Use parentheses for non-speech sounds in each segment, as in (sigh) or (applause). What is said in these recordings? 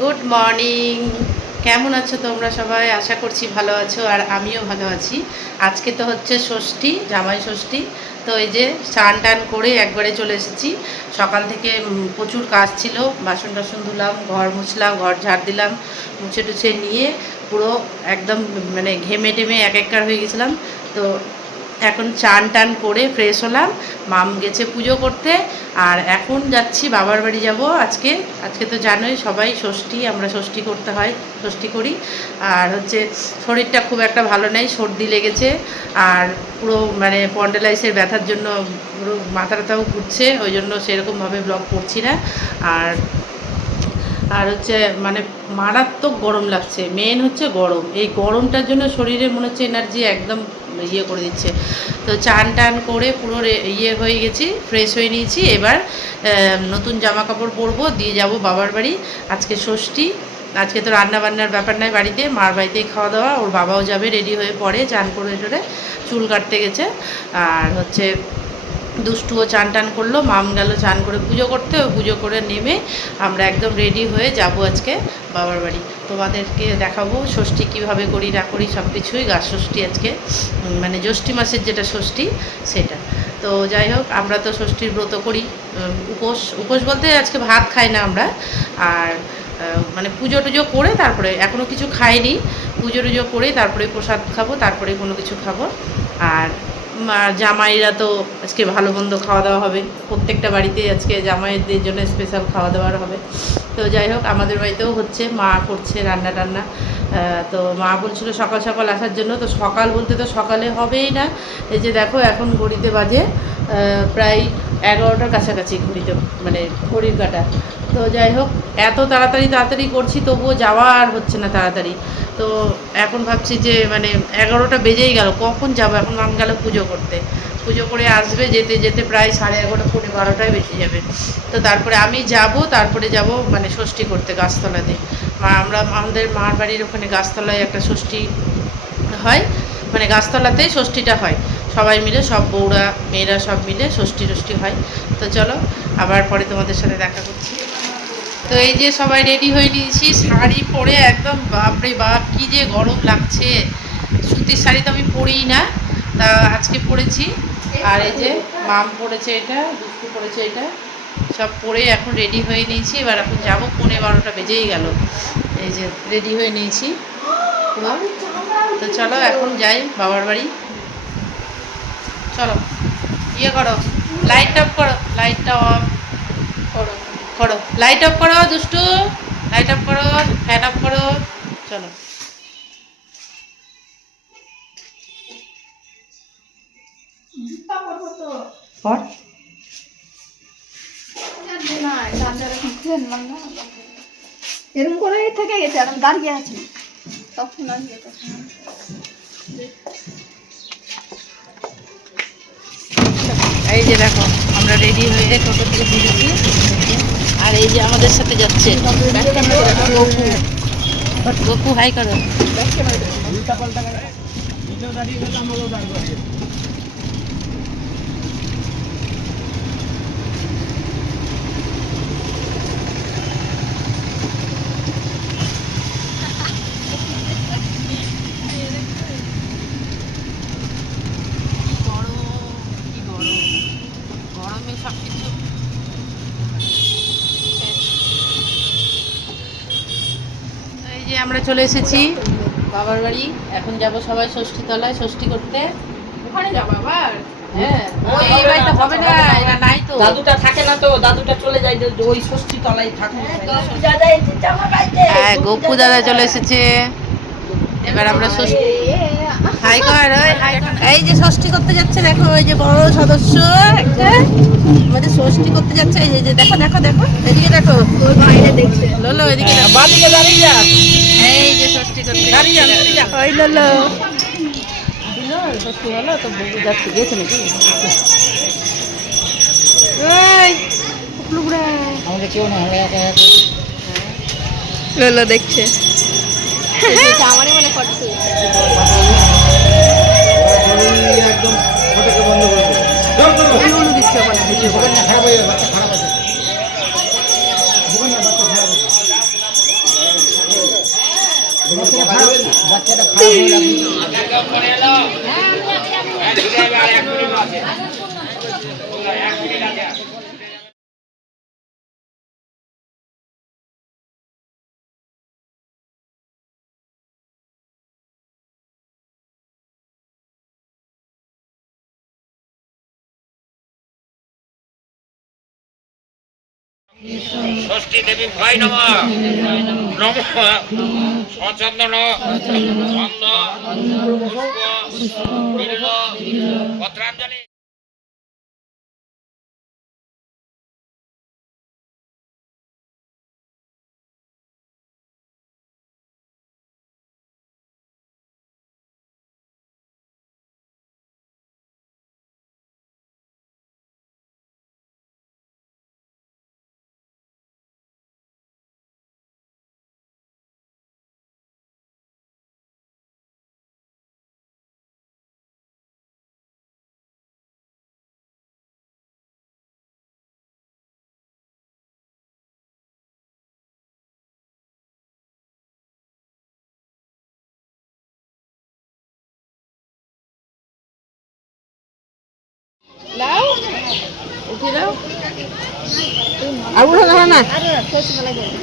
Good morning কেমন আছো তোমরা সবাই? আশা করছি ভালো আছো আর আমিও ভালো আছি। আজকে তো হচ্ছে ষষ্ঠী, জামাই ষষ্ঠী। তো এই যে স্নান টান করে একবারে চলে এসেছি। সকাল থেকে প্রচুর কাজ ছিল। বাসন টাসন ধুলাম, ঘর মুছলাম, ঘর ঝাড় দিলাম, মুছে টুছে নিয়ে পুরো একদম মানে ঘেমে টেমে এক একবার হয়ে গেছিলাম। তো এখন চান টান করে ফ্রেশ হলাম। মাম গেছে পুজো করতে। আর এখন যাচ্ছি, বাবার বাড়ি যাব আজকে। আজকে তো জানোই সবাই ষষ্ঠী, আমরা ষষ্ঠী করতে হয়, ষষ্ঠী করি। আর হচ্ছে শরীরটা খুব একটা ভালো নেই, সর্দি লেগেছে। আর পুরো মানে পন্ডেলাইসের ব্যথার জন্য পুরো মাথা ব্যথাও ঘুরছে, ওই জন্য সেরকমভাবে ব্লগ করছি না। আর আর হচ্ছে মানে মারাত্মক গরম লাগছে মেন হচ্ছে গরম। এই গরমটার জন্য শরীরে মনে হচ্ছে এনার্জি একদম ইয়ে করে দিচ্ছে। তো চান টান করে পুরো ইয়ে হয়ে গেছি ফ্রেশ হয়ে নিয়েছি। এবার নতুন জামা কাপড় পরবো, দিয়ে যাব বাবার বাড়ি। আজকে ষষ্ঠী, আজকে তো রান্না বান্নার ব্যাপার নাই বাড়িতে। মার বাড়িতেই খাওয়া দাওয়া ওর বাবাও যাবে রেডি হয়ে পড়ে চান করে টরে চুল কাটতে গেছে। আর হচ্ছে দুষ্টুও চান টান করল, মাম গেল চান করে পুজো করতে পুজো করে নেমে আমরা একদম রেডি হয়ে যাব আজকে বাবার বাড়ি। তোমাদেরকে দেখাবো, ষষ্ঠী কীভাবে করি, না করি সব কিছুই গাছ ষষ্ঠী আজকে মানে জ্যৈষ্ঠী মাসের যেটা ষষ্ঠী, সেটা। তো যাই হোক, আমরা তো ষষ্ঠীর ব্রত করি উপোস উপোস বলতে আজকে ভাত খাই না আমরা, আর মানে পুজো টুজো করে তারপরে এখনও কিছু খাইনি, পুজো টুজো করে তারপরে প্রসাদ খাব, তারপরে কোনো কিছু খাব, আর জামাইরা তো আজকে ভালো মন্দ খাওয়া দাওয়া হবে, প্রত্যেকটা বাড়িতে আজকে জামাইদের জন্য স্পেশাল খাওয়া দাওয়ার হবে। তো যাই হোক, আমাদের বাড়িতেও হচ্ছে, মা করছে রান্না টান্না। তো মা বলছিল সকাল সকাল আসার জন্য, তো সকাল বলতে তো সকালে হবেই না। এই যে দেখো, এখন ঘড়িতে বাজে প্রায় এগারোটার কাছাকাছি ঘড়িতে মানে ঘড়ির কাটা। তো যাই হোক, এত তাড়াতাড়ি তাড়াতাড়ি করছি, তবুও যাওয়া আর হচ্ছে না তাড়াতাড়ি। তো এখন ভাবছি যে মানে এগারোটা বেজেই গেল, কখন যাব? এখন মাম গেল পুজো করতে। পুজো করে আসবে, যেতে যেতে প্রায় সাড়ে এগারোটা, পৌনে বারোটায় বেজে যাবে। তো তারপরে আমি যাব, তারপরে যাব মানে ষষ্ঠী করতে গাছতলাতে। মা, আমরা, আমাদের মার বাড়ির ওখানে গাছতলায় একটা ষষ্ঠী হয় মানে গাছতলাতেই ষষ্ঠীটা হয়। সবাই মিলে, সব বউরা, মেয়েরা সব মিলে ষষ্ঠী টষ্ঠী হয়। তো চলো, আবার পরে তোমাদের সাথে দেখা করছি। তো এই যে সবাই রেডি হয়ে নিয়েছি, শাড়ি পরে একদম, বাপরে বাপ, কি যে গরম লাগছে। সুতির শাড়ি তো আমি পরিই না, তা আজকে পরেছি। আর এই যে মাম পড়েছে এটা, দুষ্টু পড়েছে এটা, সব পরে এখন রেডি হয়ে নিয়েছি। এবার এখন যাব, পৌনে বারোটা বেজেই গেল। এই যে রেডি হয়ে নিয়েছি। তো চলো, এখন যাই বাবার বাড়ি। চলো ইয়ে করো লাইট অফ করো লাইটটা অফ করো করো লাইট অফ করো, দুষ্টু। লাইট অফ করো ফ্যান অফ করো। চলো। পর। এরকম করে থেকে গেছে আর দাঁড়িয়ে আছি। তখন আর ইয়ে। এই যে দেখো আমরা রেডি হয়ে টোটো থেকে বেরিয়েছি আর এই যে আমাদের সাথে যাচ্ছে। গপু গপু হাই করো কি গরম কি গরম গরমে সব কিছু এই যে আমরা চলে এসেছি বাবার বাড়ি। এখন যাব সবাই ষষ্ঠী তলায় ষষ্ঠী করতে। ওখানে যাব আবার? হ্যাঁ ওই এই বাড়িতে হবে না এরা নাই তো। দাদুটা থাকে না তো দাদুটা চলে যায় যে ওই ষষ্ঠী তলায় থাকে হ্যাঁ গপু দাদা চলে এসেছে। এবার আমরা ষষ্ঠী হাই কর ওই এই যে ষষ্ঠী করতে যাচ্ছে দেখো ওই যে বড় সদস্য একটা। আমাদের ষষ্ঠী করতে যাচ্ছে এই যে- দেখো দেখো দেখো। এদিকে দেখো ওই বাইরে দেখছে। লোলো এদিকে বাদিকে দাঁড়িয়ে যা। এই যে ষষ্ঠী করতে দাঁড়িয়ে যা দাঁড়িয়ে যা। ওই লোলো। ষষ্ঠী হলো তো যাচ্ছে গেছে নাকি ওই কুকলুকুড়া আমাদের কেউ না আমরা একা একা লোলো দেখছে। আমারই মনে ফটো তুলছে একদম ফটোকে বন্ধ করে দেবে খারাপ হয়ে যাবে খারাপ আছে বাচ্চাটা খারাপ হয়ে যাবে ষষ্ঠী দেবী ভয় নম। নম। সচন্দন চন্দ পুষ্প। বিল্ব উঠে আর শেষ বেলা গেছে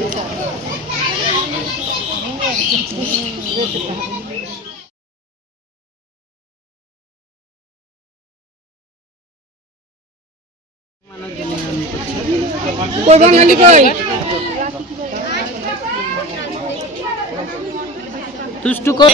দুষ্টু কর।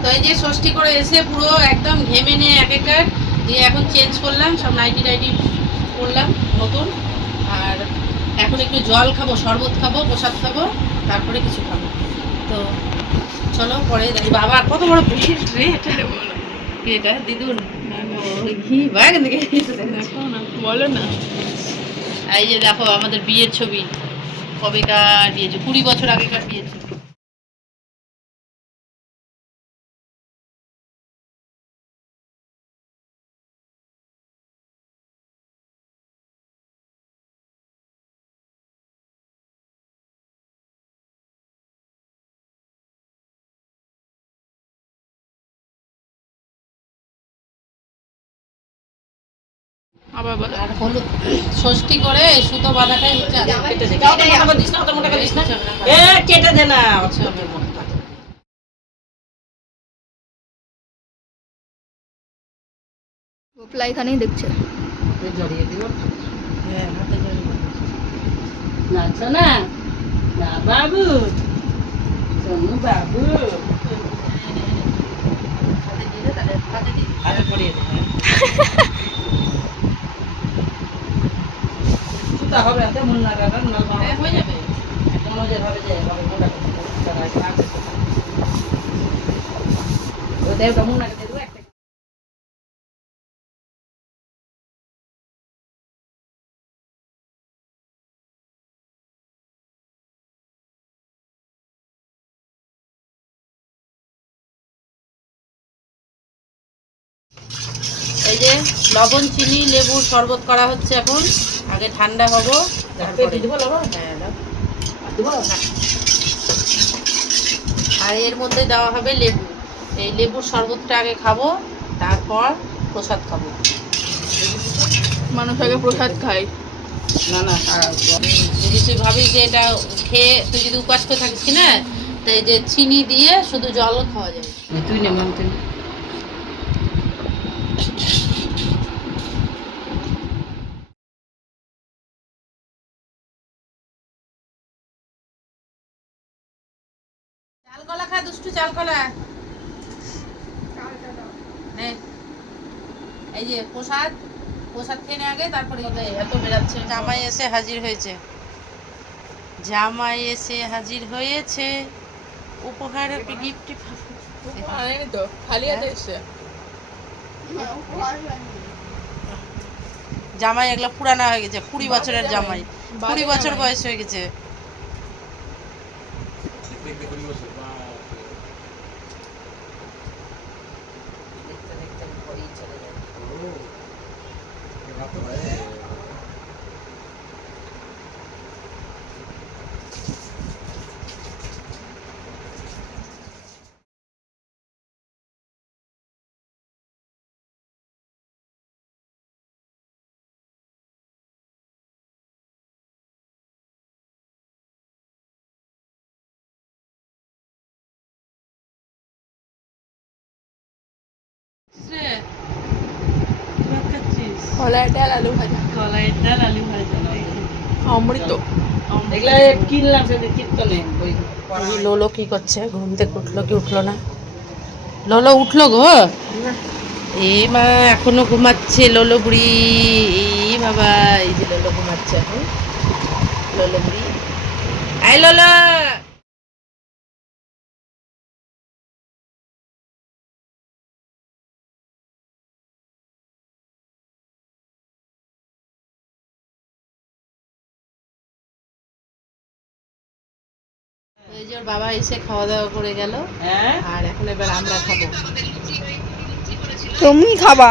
তো এই যে ষষ্ঠী করে এসে পুরো একদম ঘেমে নিয়ে এক একার দিয়ে এখন চেঞ্জ করলাম সব নাইটি টাইটি করলাম নতুন। আর এখন একটু জল খাব শরবত খাব প্রসাদ খাব তারপরে কিছু খাব। তো চলো পরে দেখি। বাবা কত বড় ভিড় রে এটা এটা? দিদুন? ঘি বলো না। এই যে দেখো আমাদের বিয়ের ছবি। কবেকার বিয়ে ছবি কুড়ি বছর আগেকার বিয়ের ছবি। আর হলুদ ষষ্ঠী করে সুতো বাঁধাটাই হচ্ছে কেটে দে না। মতো গোপলা এখানেই দেখছে। জড়িয়ে হ্যাঁ, হাতে জড়িয়ে। নাচো না না বাবু। সোনু বাবু। হাতে দিয়ে তাহলে হাতে দিয়ে হাতে পরিয়ে দে (laughs) হবে হাতে মন না গাড়া না হ্যাঁ, হয়ে যাবে। মনে যে ভাবে মন আছে দেবটা মন রাখতে লবণ চিনি লেবুর শরবত করা হচ্ছে এখন। আগে ঠান্ডা হব তারপরে হ্যাঁ আর এর মধ্যে দেওয়া হবে লেবু। এই লেবুর শরবতটা আগে খাব তারপর প্রসাদ খাব। মানুষ আগে প্রসাদ খায়। না না আর যদি তুই ভাবিস যে এটা খেয়ে তুই যদি উপাস করে থাকিস না? তাই যে চিনি দিয়ে শুধু জল খাওয়া যাবে তুই নে মন তুই চাল কলা খা দুষ্টু চাল কলা নে। এই যে প্রসাদ প্রসাদ খেয়ে আগে তারপরে এত বেরাচ্ছে জামাই এসে হাজির হয়েছে। জামাই এসে হাজির হয়েছে। উপহারের গিফট তো? খালি হাতে এসছে? জামাই এগুলো পুরানা হয়ে গেছে। কুড়ি বছরের জামাই। কুড়ি বছর বয়স হয়ে গেছে। কলাই ডাল আলু ভাজা। কলাইয়ের ডাল আলু ভাজা অমৃত। এগুলা কিনলাম সেদিন কীর্তনে লোলো কি করছে? ঘুম থেকে উঠল কি উঠল না? লোলো উঠল গো। এ মা এখনও ঘুমাচ্ছে লোলো বুড়ি। এই বাবা এই যে লোলো ঘুমাচ্ছে এখন। লোলো বুড়ি। আই লোলো। ওর বাবা এসে খাওয়া দাওয়া করে গেল। হ্যাঁ? আর এখন এবার আমরা খাব। তুমি খাবা?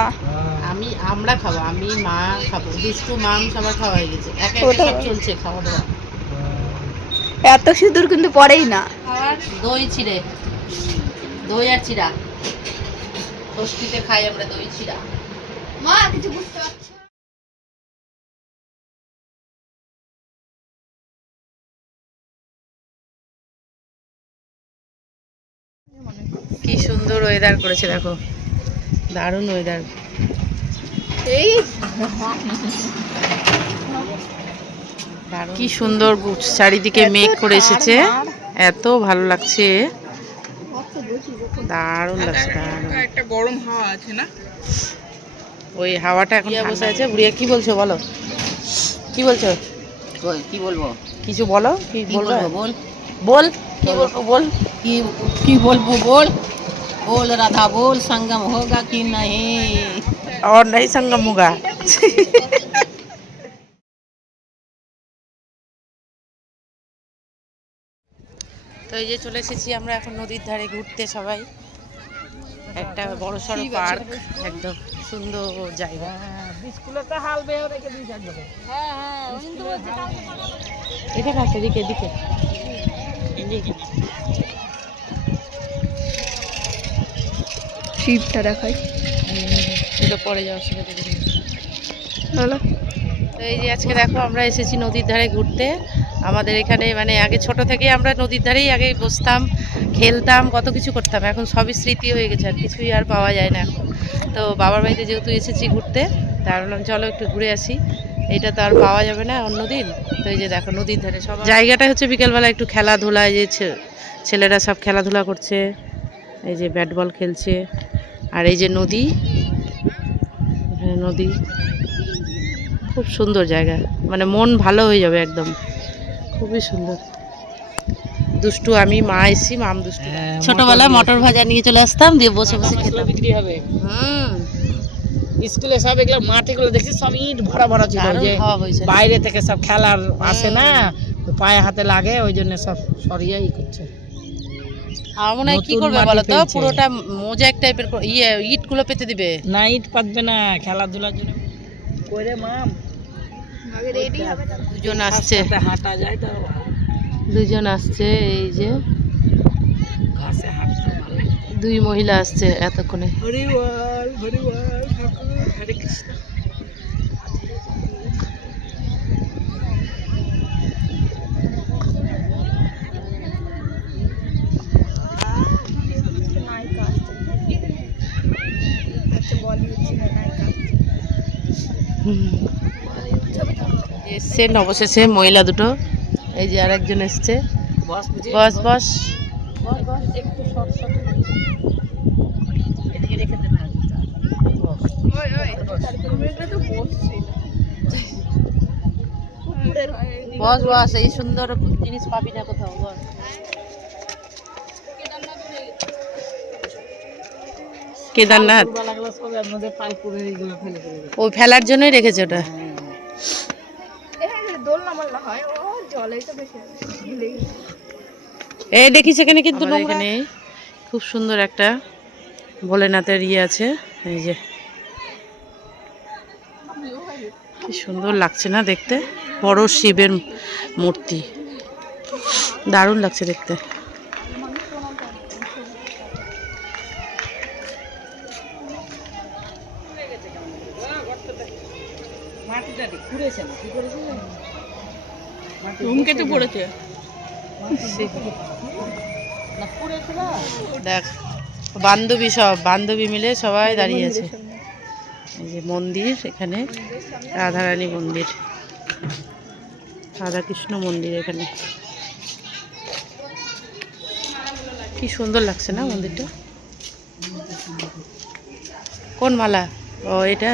আমি আমরা খাব আমি মা খাব। বিস্কু মাম সবার খাওয়া হয়ে গেছে। একে একে সব চলছে খাওয়া দাওয়া। এত সিঁদুর কিন্তু পড়েই না। আর দই চিড়ে দই আর চিড়া ষষ্ঠীতে খাই আমরা দই চিড়া মা কিছু বুঝতে পারছি সুন্দর ওয়েদার করেছে দেখো। দারুণ ওয়েদার এই! কি সুন্দর চারিদিকে মেঘ করে এসেছে। এত ভালো লাগছে। দারুণ লাগছে একটা গরম হাওয়া আছে না? ওই হাওয়াটা এখন বসে আছে। বুড়িয়া কি বলছো বলো? কি বলছো? কি বলব? কিছু বলো? কি বলব? বল? বল কি বলব বল? কি কি বলব বল? बोल राधा बोल संगम होगा कि नहीं और नहीं संगम होगा (laughs) তো এই যে চলে এসেছি আমরা এখন নদীর ধারে ঘুরতে সবাই একটা বড় সড়ো পার্ক একদম সুন্দর জায়গা এখানে আছে এদিকে এদিকে শিবটা দেখাই। এটা পরে যাওয়ার সময় দেখে নিবি। তো এই যে আজকে দেখো আমরা এসেছি নদীর ধারে ঘুরতে। আমাদের এখানে মানে আগে ছোট থেকে আমরা নদীর ধারেই আগে বসতাম খেলতাম কত কিছু করতাম। এখন সবই স্মৃতি হয়ে গেছে আর কিছুই আর পাওয়া যায় না এখন। তো বাবার বাড়িতে যেহেতু এসেছি ঘুরতে তার বললাম চলো একটু ঘুরে আসি। এটা তো আর পাওয়া যাবে না অন্যদিন তো এই যে দেখো নদীর ধারে সব জায়গাটা হচ্ছে বিকেলবেলা একটু খেলাধুলা এই যে ছে- ছেলেরা সব খেলাধুলা করছে এই যে ব্যাট বল খেলছে। আর এই যে নদী এখানে নদী। খুব সুন্দর জায়গা। মানে মন ভালো হয়ে যাবে একদম। খুবই সুন্দর। দুষ্টু আমি মা এসছি মাম দুষ্টু। ছোটবেলায় মটর ভাজা নিয়ে চলে আসতাম দিয়ে বসে বসে খেতাম। বিক্রি হবে। হুম। স্কুলে সব এগুলো মাটিগুলো দেখছি সব ইট ভরা ভরা ছিল যে? বাইরে থেকে সব খেলার আসে না পায়ে হাতে লাগে ওই জন্য সব সরিয়ে ই করছে। আমার মনে হয় কি করবে বলো তো। পুরোটা মোজাইক টাইপের ইয়ে ইটগুলো পেতে দিবে। না ইট পাতবে না খেলাধুলার জন্য। করে মাম। রেডি হবে তো দুজন আসছে। হাঁটা যায় তো। দুজন আসছে এই যে। ঘাসে হাঁটতে ভালো লাগে। দুই মহিলা আসছে এতক্ষণে। হরি বল ঠাকুর হরে কৃষ্ণ নায়িকা আসছে একটা বলিউড ছিল নায়িকা ছবি তো এসছে অবশেষে মহিলা দুটো। এই যে আরেকজন এসছে। বস বস। বস বস এই সুন্দর জিনিস পাবি না কোথাও বস কেদারনাথ দুর্বা লাগল সব এর মধ্যে পাল পুরে এইগুলো ফেলে ফেলে দিল। ও ফেলার জন্যই রেখেছে ওটা এখানে দোল নামাল না হয় ও জলেই তো বেশি হবে। ভুলে গেছি এই দেখিস এখানে কিন্তু এখানে খুব সুন্দর একটা ভোলেনাথের ইয়ে আছে। এই যে। কি সুন্দর লাগছে না দেখতে? বড় শিবের মূর্তি। দারুণ লাগছে দেখতে মাটিটা ঠিক পুড়েছে না কি করেছে ধূমকেতু পড়েছে দেখ বান্ধবী সব বান্ধবী মিলে সবাই দাঁড়িয়ে আছে। এই যে মন্দির এখানে রাধারানী মন্দির রাধাকৃষ্ণ মন্দির এখানে। কি সুন্দর লাগছে না মন্দিরটা? কোন মালা? ও এটা?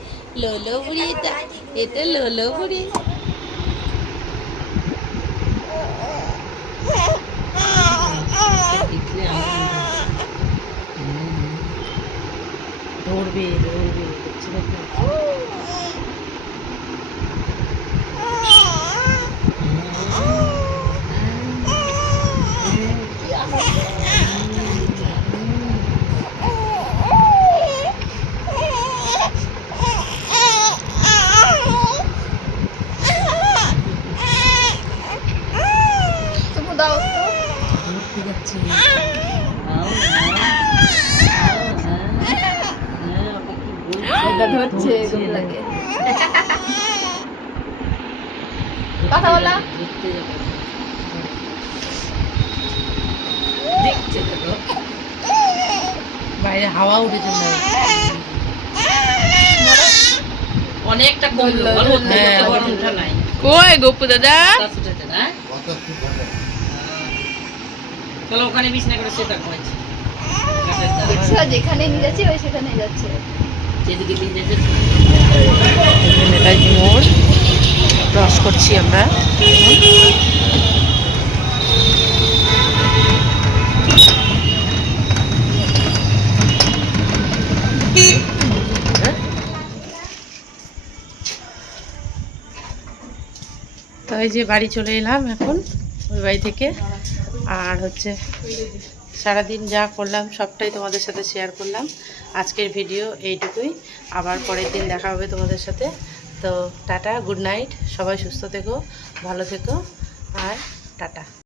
লোলো বুড়িটা এটা লোলো বুড়ি ধরবে ধরবে এটা ধরছে কথা বলা। বাইরে হাওয়া উঠেছে অনেকটা কমলো হ্যাঁ, নাই। কই গপু দাদা? না? চলো ওখানে বিছনা করে সেটা দেখছ যেখানে নিয়ে যাচ্ছে ওই সেখানে যাচ্ছে। যেদিকে মোড়। ক্রস করছি আমরা। তো এই যে বাড়ি চলে এলাম এখন, ওই বাড়ি থেকে। আর হচ্ছে সারাদিন যা করলাম, সবটাই তোমাদের সাথে শেয়ার করলাম। আজকের ভিডিও এইটুকুই। আবার পরের দিন দেখা হবে তোমাদের সাথে। তো টাটা গুড নাইট সবাই সুস্থ থেকো, ভালো থেকো, আর টাটা।